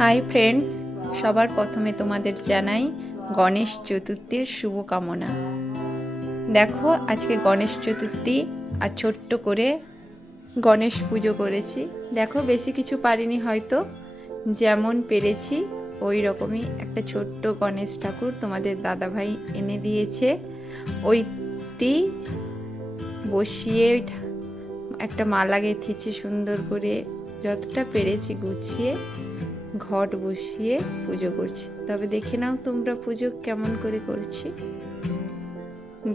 Hi friends, সবার প্রথমে তোমাদের জানাই গণেশ চতুর্থীর শুভকামনা। দেখো আজকে গণেশ চতুর্থী আর ছোট্ট করে গণেশ পুজো করেছি। দেখো বেশি কিছু পারিনি, হয়তো যেমন পেরেছি ওই রকমই একটা ছোট্ট গণেশ ঠাকুর তোমাদের দাদাভাই এনে দিয়েছে। ওইটি বসিয়ে একটা মালা গেঁথেছি সুন্দর করে, যতটা পেরেছি গুছিয়ে ঘট বসিয়ে পুজো করছি। তবে দেখে নাও তোমরা পুজো কেমন করে করছি।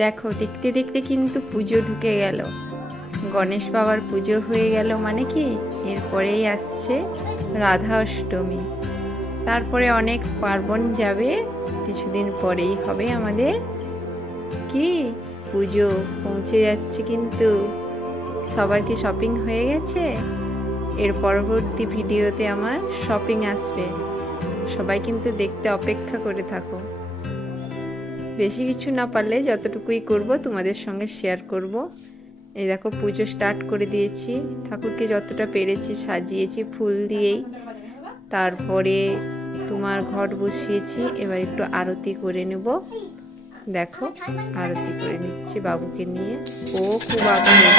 দেখো দেখতে দেখতে কিন্তু পুজো ঢুকে গেল, গণেশ বাবার পুজো হয়ে গেল। মানে কি এরপরেই আসছে রাধা অষ্টমী, তারপরে অনেক পার্বণ যাবে, কিছুদিন পরেই হবে আমাদের কি পুজো পৌঁছে যাচ্ছে। কিন্তু সবার কি শপিং হয়ে গেছে? এর পরবর্তী ভিডিওতে আমার শপিং আসবে, সবাই কিন্তু দেখতে অপেক্ষা করে থাকো। বেশি কিছু না পারলে যতটুকুই করব তোমাদের সঙ্গে শেয়ার করব। এই দেখো পুজো স্টার্ট করে দিয়েছি, ঠাকুরকে যতটা পেরেছি সাজিয়েছি ফুল দিয়েই। তারপরে তোমার ঘট বসিয়েছি, এবার একটু আরতি করে নেব। দেখো আরতি করে নিচ্ছি বাবুকে নিয়ে। ও খুব আগ্রহী।